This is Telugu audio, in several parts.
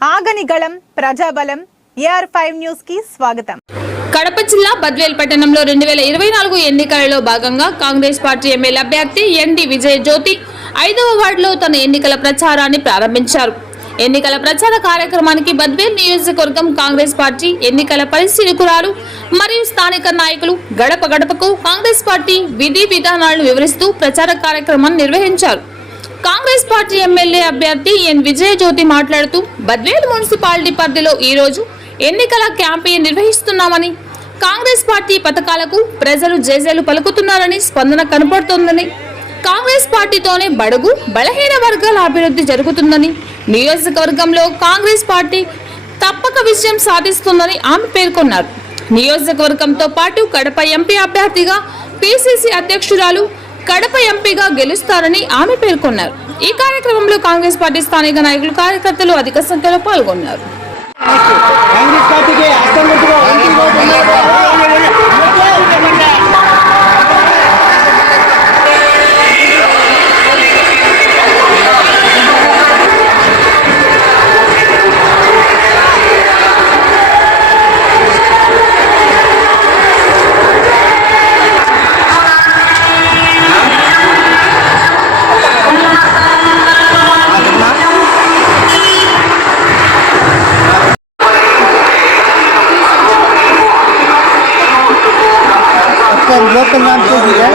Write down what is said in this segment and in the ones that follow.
ఆగని గళం ప్రజాబలం ఏఆర్ ఫైవ్ న్యూస్కి స్వాగతం. కడప జిల్లా బద్వేల్ పట్టణంలో రెండు వేల ఇరవై నాలుగు ఎన్నికలలో భాగంగా కాంగ్రెస్ పార్టీ ఎమ్మెల్యే అభ్యర్థి ఎన్డి విజయ్ జ్యోతి ఐదవ వార్డులో తన ఎన్నికల ప్రచారాన్ని ప్రారంభించారు. ఎన్నికల ప్రచార కార్యక్రమానికి బద్వేల్ నియోజకవర్గం కాంగ్రెస్ పార్టీ ఎన్నికల పరిశీలకురాలు మరియు స్థానిక నాయకులు గడప గడపకు కాంగ్రెస్ పార్టీ విధి విధానాలను వివరిస్తూ ప్రచార కార్యక్రమాన్ని నిర్వహించారు. కాంగ్రెస్ పార్టీ ఎమ్మెల్యే అభ్యర్థి ఎన్ విజయజ్యోతి మాట్లాడుతూ బద్వేలు మున్సిపాలిటీ పరిధిలో ఈ రోజు ఎన్నికల క్యాంపెయిన్ నిర్వహిస్తున్నామని కాంగ్రెస్ పార్టీ పథకాలకు ప్రజలు జేజేలు పలుకుతున్నారని స్పందన కనపడుతోందని కాంగ్రెస్ పార్టీతోనే బడుగు బలహీన వర్గాల అభివృద్ధి జరుగుతుందని నియోజకవర్గంలో కాంగ్రెస్ పార్టీ తప్పక విజయం సాధిస్తుందని ఆమె పేర్కొన్నారు. నియోజకవర్గంతో పాటు కడప ఎంపీ అభ్యర్థిగా పిసిసి అధ్యక్షురాలు కడప ఎంపీగా గెలుస్తారని ఆమె పేర్కొన్నారు. ఈ కార్యక్రమంలో కాంగ్రెస్ పార్టీ స్థానిక నాయకులు కార్యకర్తలు అధిక సంఖ్యలో పాల్గొన్నారు. lotong ng tubig yan.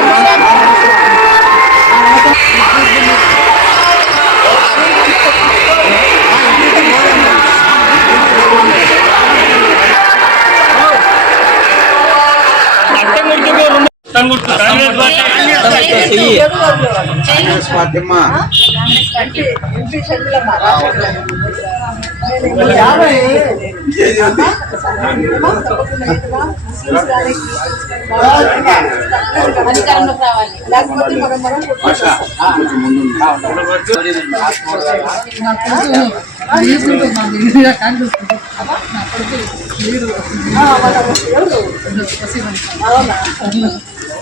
Tanggol to, tanggol to. నాన్ చేసి అధికారంలోకి రావాలి లేకపోతే మనం మనం నమస్తే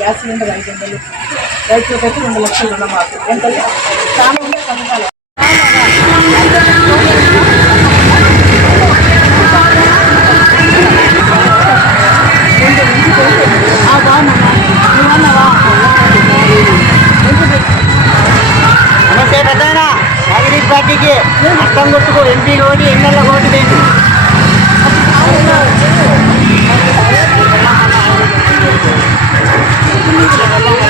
గ్యాస్ సిలిండర్ ఐదు వందలు రైతులకు అయితే రెండు లక్షలు రుణమాఫీ ఎంత చాలా ఉన్నాయి పథకాలు పార్టీకి అర్థం కొట్టుకో ఎంపీ కోటి ఎన్నికల లేదు అన్న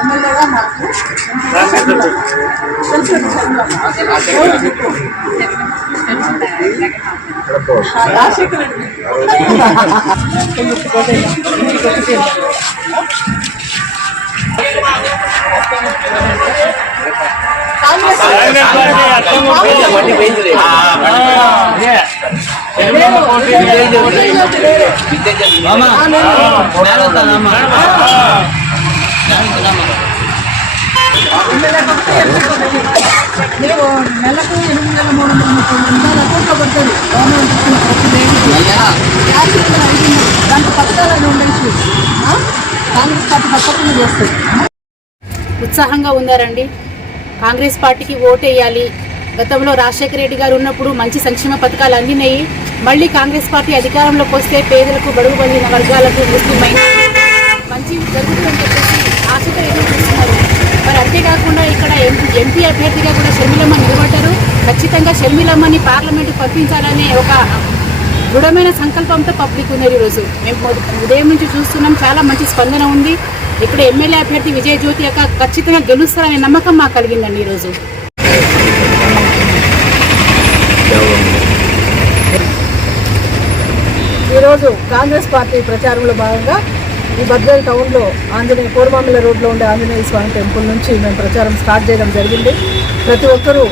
ఎమ్మెల్యేగా నాకు తెలుసు రాజశేఖర్ రెడ్డి అర్థం గుర్తుకోటే ఇంటికి ఒకటి కాంగ్రెస్ మీరు ప్రతి దాంట్లో కాంగ్రెస్ పార్టీ చేస్తుంది ఉత్సాహంగా ఉన్నారండి. కాంగ్రెస్ పార్టీకి ఓటేయాలి. గతంలో రాజశేఖర రెడ్డి గారు ఉన్నప్పుడు మంచి సంక్షేమ పథకాలు అందినాయి. మళ్ళీ కాంగ్రెస్ పార్టీ అధికారంలోకి వస్తే పేదలకు బడుగు పొందిన వర్గాలకు ముస్లిం మంచి జరుగుతుందని చెప్పేసి ఆశతో ఎదురు చూస్తున్నారు మరి అంతేకాకుండా ఇక్కడ ఎంపీ ఎంపీ అభ్యర్థిగా కూడా షర్మిలమ్మ నిలబడ్డారు. ఖచ్చితంగా షర్మిలమ్మని పార్లమెంటు పంపించాలనే ఒక దృఢమైన సంకల్పంతో పబ్లిక్ ఉన్నారు ఈరోజు. మేము ఉదయం నుంచి చూస్తున్నాం. చాలా మంచి స్పందన ఉంది. ఇక్కడ ఎమ్మెల్యే అభ్యర్థి విజయ జ్యోతి యొక్క ఖచ్చితంగా గెలుస్తారనే నమ్మకం మాకు కలిగిందండి ఈరోజు. ఈరోజు కాంగ్రెస్ పార్టీ ప్రచారంలో భాగంగా ఈ బద్వేల్ టౌన్లో ఆంజనేయ కోరమామిల రోడ్లో ఉండే ఆంజనేయ స్వామి టెంపుల్ నుంచి మేము ప్రచారం స్టార్ట్ చేయడం జరిగింది. ప్రతి ఒక్కరూ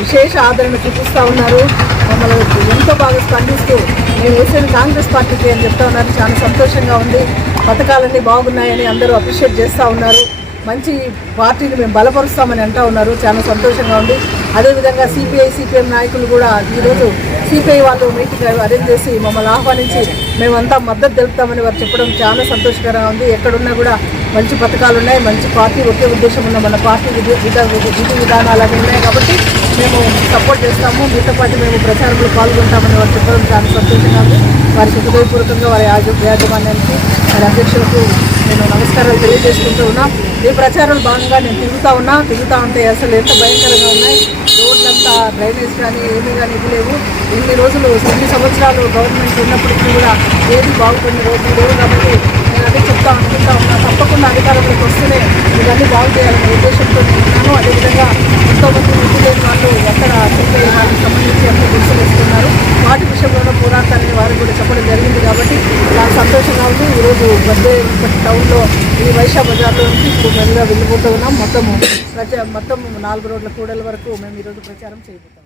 విశేష ఆదరణ చూపిస్తూ ఉన్నారు. మమ్మల్ని ఎంతో బాగా స్పందిస్తూ మేము వేసేది కాంగ్రెస్ పార్టీకి అని చెప్తా ఉన్నారు. చాలా సంతోషంగా ఉంది. పథకాలన్నీ బాగున్నాయని అందరూ అప్రిషియేట్ చేస్తూ ఉన్నారు. మంచి పార్టీని మేము బలపరుస్తామని అంటా ఉన్నారు. చాలా సంతోషంగా ఉంది. అదేవిధంగా సిపిఐ సిపిఎం నాయకులు కూడా ఈరోజు సిపిఐ వాళ్ళు మీటింగ్ అరేంజ్ చేసి మమ్మల్ని ఆహ్వానించి మేమంతా మద్దతు తెలుపుతామని వారు చెప్పడం చాలా సంతోషకరంగా ఉంది. ఎక్కడున్నా కూడా మంచి పథకాలు ఉన్నాయి మంచి పార్టీ ఒకే ఉద్దేశం ఉన్న మన పార్టీ విధి విధ- విధి విధానాలు అవి ఉన్నాయి కాబట్టి మేము సపోర్ట్ చేస్తాము. మీతో పాటు మేము ప్రచారంలో పాల్గొంటామని వారు చెప్పడం చాలా సంతోషంగా ఉంది. వారికి హృదయపూర్వకంగా వారి యాజమాన్యానికి వారి అధ్యక్షులకు నేను నమస్కారాలు తెలియజేసుకుంటూ ఉన్నా. ఈ ప్రచారంలో భాగంగా నేను తిరుగుతా ఉన్నా. తిరుగుతా ఉంటే అసలు ఎంత భయంకరంగా ఉన్నాయి. అంత డ్రైనేజ్ కానీ ఏమీ కానీ ఇది లేవు. ఇన్ని రోజులు ఎన్ని సంవత్సరాలు గవర్నమెంట్ ఉన్నప్పటికీ కూడా ఏది బాగుపడిన రోజులు లేవు కాబట్టి నేను అదే చెప్తా అనుకుంటా ఉన్నా. తప్పకుండా అధికారంలోకి వస్తేనే ఇవన్నీ బాగు చేయాలనే ఉద్దేశంతో ఉన్నాను. అదేవిధంగా ఎంతోమంది వృద్ధి లేని వాళ్ళు ఎక్కడ సిపిఐ వాళ్ళకి సంబంధించి ఎంత వాటి విషయంలోనూ పోరాటాలని వారికి కూడా చెప్పడం జరిగింది కాబట్టి చాలా సంతోషంగా ఉంది. ఈరోజు బద్దే టౌన్లో ఈ వైశా బజార్లో నుంచి ఇప్పుడు మెల్లగా వెళ్ళిపోతూ ఉన్నాం. మొత్తము ప్రచారం మొత్తం నాలుగు రోడ్ల కూడల వరకు మేము ఈరోజు ప్రచారం చేయబోతాం